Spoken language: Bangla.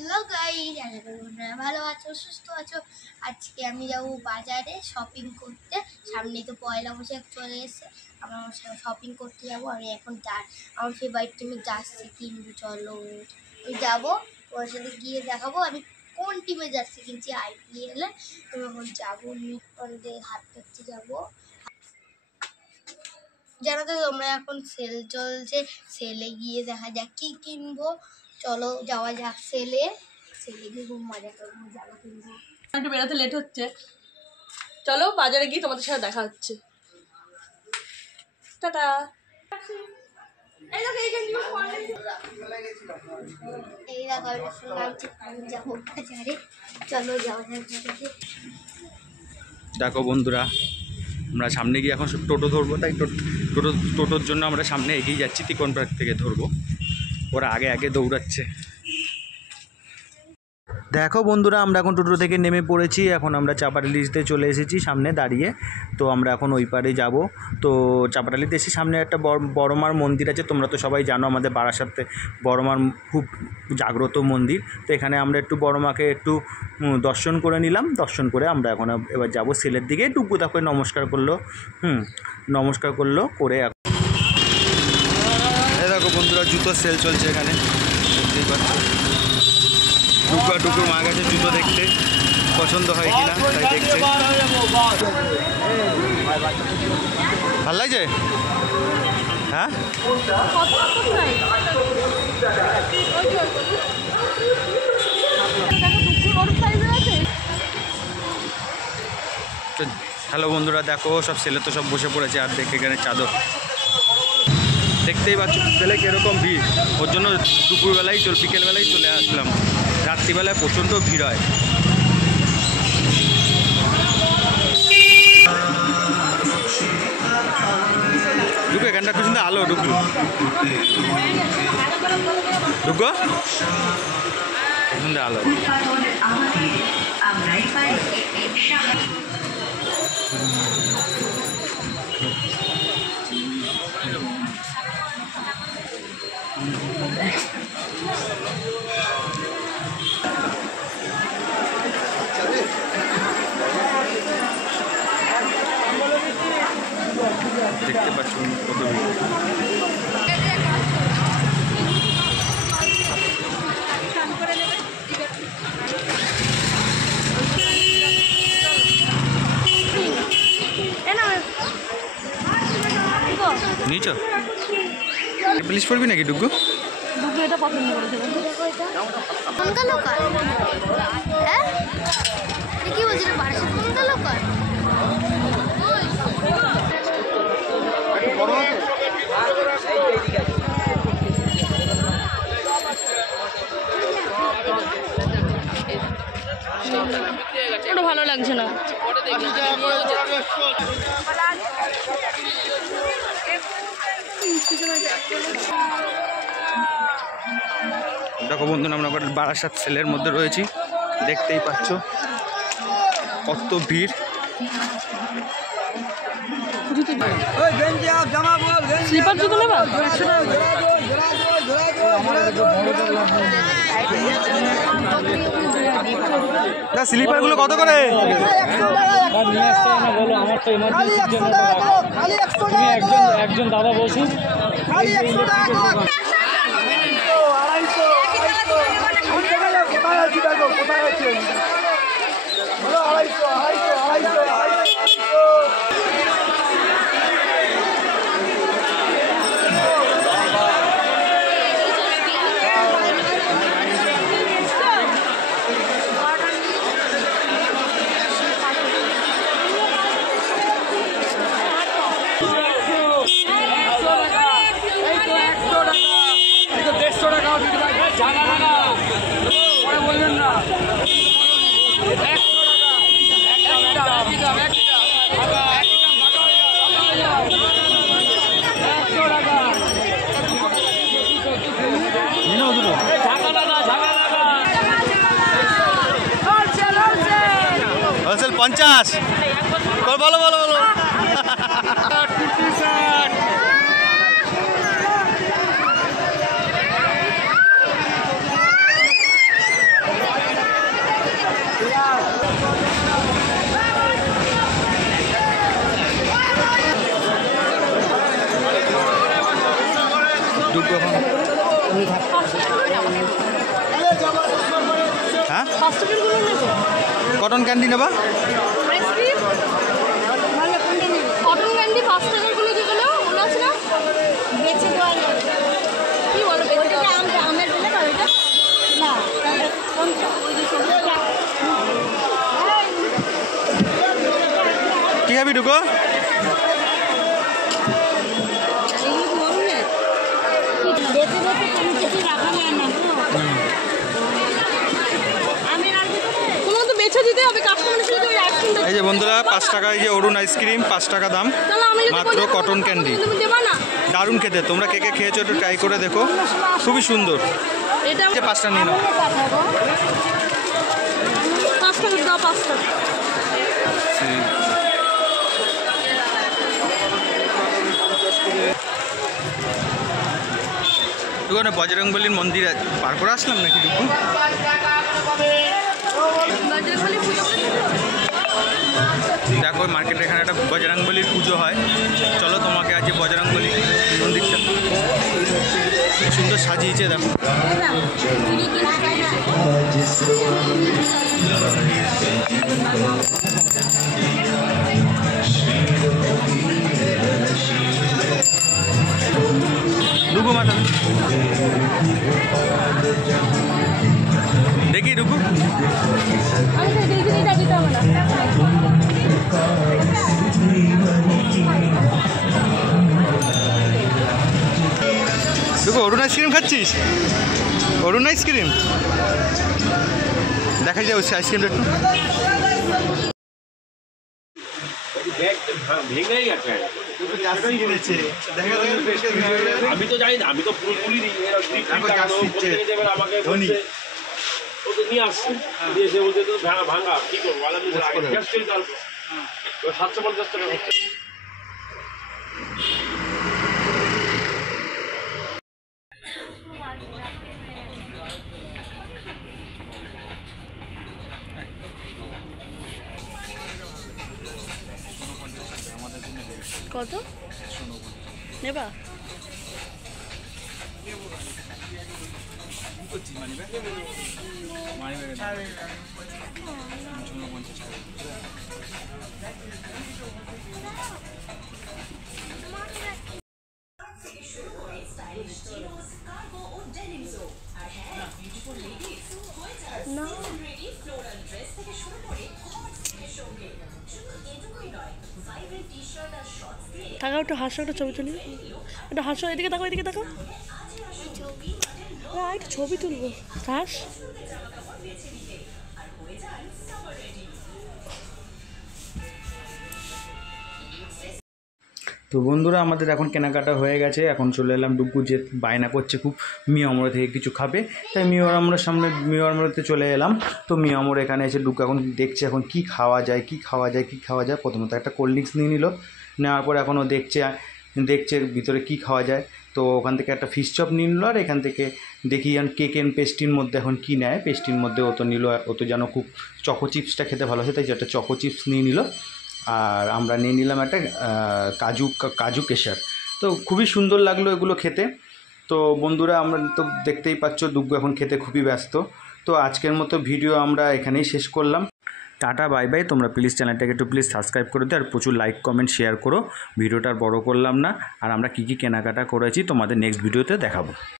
হ্যালো গাইস, আশা করি তোমরা ভালো আছো, সুস্থ আছো। আজকে আমি যাব বাজারে শপিং করতে। সামনেই তো পয়লা বৈশাখ চলে এসেছে। আমার শপিং করতে যাব। আমি এখন আমার ফেভারিট টিমের জার্সি কিনবো। চলো আমি যাবো, ওর সাথে গিয়ে দেখাবো আমি কোন টিমের জার্সি কিনছি। IPL আমি এখন যাবো, মিটপন্ডে হাত কাটতে যাবো। জানো তো তোমরা, এখন সেল চলছে, সেলে গিয়ে দেখা যাক কি কিনবো। চলো যাওয়া যাক সেলে গিয়ে খুব মজা করবো, জামা কিনবো। একটু বেরোতে লেট হচ্ছে, চলো বাজারে গিয়ে তোমাদের সাথে দেখা হচ্ছে। টাটা। এই দেখো আমি শুনলাম আমি যাবো বাজারে, চলো যাওয়া যাক বাজারে। দেখো বন্ধুরা, আমরা সামনে গিয়ে এখন টোটো ধরবো, তাই টোটোর জন্য আমরা সামনে এগিয়ে যাচ্ছি। তিকন পার্ক থেকে ধরবো, ওরা আগে আগে দৌড়াচ্ছে। দেখো বন্ধুরা, আমরা এখন টোটো থেকে নেমে পড়েছি। এখন আমরা চাপাটালিতে চলে এসেছি, সামনে দাঁড়িয়ে। তো আমরা এখন ওই পারে যাব। তো চাপাটালিতে এসে সামনে একটা বড় মার মন্দির আছে, তোমরা তো সবাই জানো আমাদের বারাসাতে বড় মার খুব জাগ্রত মন্দির। তো এখানে আমরা একটু বড় মাকে একটু দর্শন করে নিলাম। দর্শন করে আমরা এখন এবার যাব সেলের দিকে। টুকু তাকে নমস্কার করলো, নমস্কার করলো করে। দেখো বন্ধুরা, জুতো সেল চলছে এখানে, দেখতেই পাচ্ছ। টুকুর মা গেছে জুতো দেখতে, পছন্দ হয় কিনা তাই দেখছে। ভাল লাগছে? হ্যাঁ, হ্যালো বন্ধুরা, দেখো সব ছেলে তো সব বসে পড়েছে। আর দেখে এখানে চাদর দেখতেই পাচ্ছ, ছেলে কীরকম ভিড়। ওর জন্য দুপুরবেলায় বিকেলবেলায় চলে আসলাম। রাত্রিবেলায় প্রচণ্ড ভিড় হয়। ঢুকো, এখানটা খুব সুন্দর আলো। ঢুকো সুন্দর আলো। দেখতে পাচ্ছ কত নিচ প্লিজ পড়বি নাকি? ডুগু এটা পছন্দ করেছে। হ্যাঁ, কি বলছিল বারাসাত কোনটা লোকাল? ওটা ভালো লাগছে না। দেখো বন্ধুরা, আমরা বারাসাত সেলের মধ্যে রয়েছি, দেখতেই পাচ্ছ কত ভিড়। স্লিপার জুতো নেবা? না, স্লিপারগুলো কত করে? একজন দাদা বসুন। হোলসেল 50। বলো বলো বলো। হ্যাঁ 5 টাকারগুলো নেবো। কটন ক্যান্ডি নেবা? আইসক্রিম কটন ক্যান্ডি 5 টাকারগুলো যেগুলো ওগুলো আছে না? বেছে দেওয়া যাবে কি বলো বেঁচে ওটা দাও? আমের বলে না ওটা না তাহলে কোনটা ওই যে সবুজটা কি খাবি ঢুকো? বেছে বেছে তুমি কিছু রাখা যায় না আমের আর তোমাকে তো বেছে দিতে হবে কাস্টমার হিসেবে ওই আইসক্রিমটা। এই যে বন্ধুরা 5 টাকা এই যে অরুণ আইসক্রিম 5 টাকা দাম, তাহলে আমি যদি মাত্র কটন ক্যান্ডি। তুমি দেবা না? দারুণ খেতে, তোমরা কে কে খেয়েছো একটু ট্রাই করে দেখো, খুবই সুন্দর। এটা এই যে 5টা নিয়ে নাও। 5 টাকা দাও 5 টাকা। ওখানে বজরংবলীর মন্দির আছে, পার করে আসলাম নাকি দুপুর? বজরংবলী পুজো করে দেখো মার্কেটের এখানে একটা বজরংবলীর পুজো হয়, চলো তোমাকে আজকে বজরংবলী মন্দিরটা খুব সুন্দর সাজিয়েছে দেখো। ঢুকো মাথা দেখি ঢুকো। আমি তো দেখি যাবি তো আমরা। দেখো অরুণ আইসক্রিম খাচ্ছিস? অরুণ আইসক্রিম দেখা যায় ওই আইসক্রিমটা একটু। ভেঙেই গেছে। আমি তো জানি না, আমি তো পুরো খুলিনি। আমাকে বলছে ও তো নিয়ে আসছে, দিয়ে এসে বলছে তো ভাঙা কি করবো, আলাদা আগে 750 টাকা হচ্ছে। কত নেবা? না তাকাও একটু হাসো, একটা ছবি তুলি, একটা হাসো, এদিকে তাকাও, এদিকে তাকাও, একটা ছবি তুলবো, হাস। তো বন্ধুরা আমাদের এখন কেনাকাটা হয়ে গেছে, এখন চলে এলাম ডুগু যে বায়না করছে খুব মিয়ামোড়া থেকে কিছু খাবে, তাই মিয়ামোড়ার সামনে মিয়ামোড়াতে চলে এলাম। তো মিয়ামোড় এখানে এসে ডুগু এখন দেখছে এখন কি খাওয়া যায় কি খাওয়া যায় কি খাওয়া যায়। প্রথমত একটা কোল্ড ড্রিঙ্কস নিয়ে নিল, নেওয়ার পরে এখন ও দেখছে ভিতরে কি খাওয়া যায়। তো ওখান থেকে একটা ফিশ চপ নিয়ে নিল, আর এখান থেকে দেখি কেক এন্ড পেস্ট্রির মধ্যে এখন কি নেয়। পেস্ট্রির মধ্যে ও তো নিল, ও তো যেন খুব চকো চিপসটা খেতে ভালো হয়, তাই একটা চকো চিপস নিয়ে নিল। আর আমরা নিয়ে নিলাম একটা কাজু কেশর। তো খুবই সুন্দর লাগলো এগুলো খেতে। তো বন্ধুরা আমরা তো দেখতেই পাচ্ছ ডুগু এখন খেতে খুবই ব্যস্ত। তো আজকের মতো ভিডিও আমরা এখানেই শেষ করলাম। Tata bye bye. তোমরা প্লিজ চ্যানেলটাকে একটু প্লিজ সাবস্ক্রাইব করে দিও, আর প্রচুর লাইক কমেন্ট শেয়ার করো। ভিডিওটা আর বড় করলাম না, আর আমরা কী কী কেনাকাটা করেছি তোমাদের নেক্সট ভিডিওতে দেখাবো।